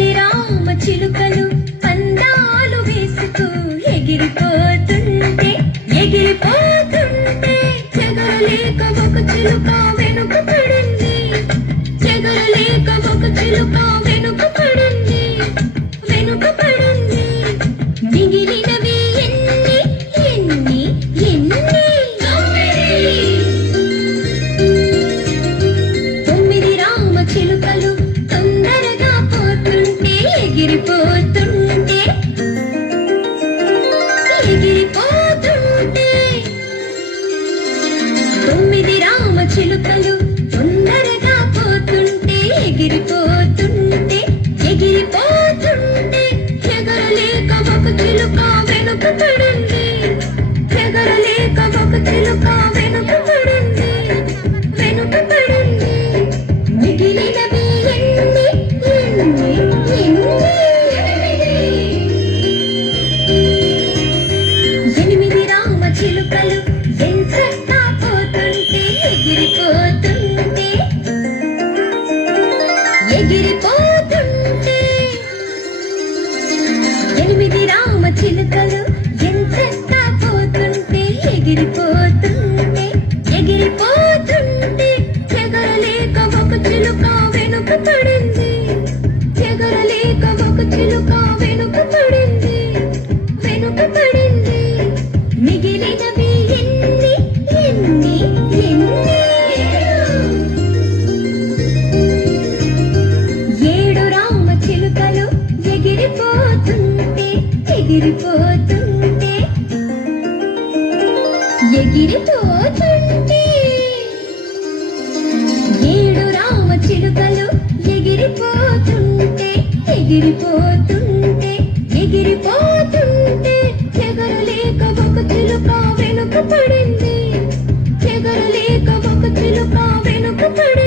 తొమ్మిది రామ చిలుకలు పందాలు వేసుకు ఎగిరిపోతుంటే ఎగిరిపోతుంటే చెగరలేక ఒక చిలుక వెనుక పడింది. చెగరలేక ఒక చిలుక వెనుక పడింది. వెనుక పడింది. మిగిలినవి ఎన్ని ఎన్ని ఎన్ని తొమ్మిది రామ చిలుకలు తొందరగా పోతుంటే ఎగిరిపోతుంటే ఎగిరిపోతుంటే తొమ్మిది రామ చిలుకలు తొందరగా పోతుంటే ఎగిరిపోతుంటే ఎగిరిపోతుంటే చెగరలేక ఒక చిలుక వెనుక పడింది. చెగరలేక ఒక చిలుక వెనుక పడింది. వెనుక పడింది. మిగిలినవి ఎన్ని ఎన్ని ఎన్ని ఎనిమిది రామ చిలుకలు ఎంచక్కా పోతుంటే ఎగిరిపోతుంటే ఎగిరిపోతుంటే ఎనిమిది రామ చిలుకలు ఎంచక్కా పోతుంటే ఎగిరిపోతుంటే ఎగిరిపోతుంటే చెగరలేక ఒక చిలుక వెనుక పడింది. చెగరలేక ఒక చిలుక వెనుక పడింది. వెనుక పడింది. మిగిలినవి ఎన్ని ఎన్ని ఎన్ని ఏడు రామ చిలుకలు ఎగిరిపోతుంటే ఎగిరిపోతుంటే ఎగిరిపోతుంటే ఏడు రామ చిలుకలు ఎగిరిపోతుంటే ఎగిరిపోతుంటే ఎగిరిపోతుంటే చెగరలేక ఒక చిలుక వెనుక పడింది. చెగరలేక ఒక చిలుక వెనుక పడింది.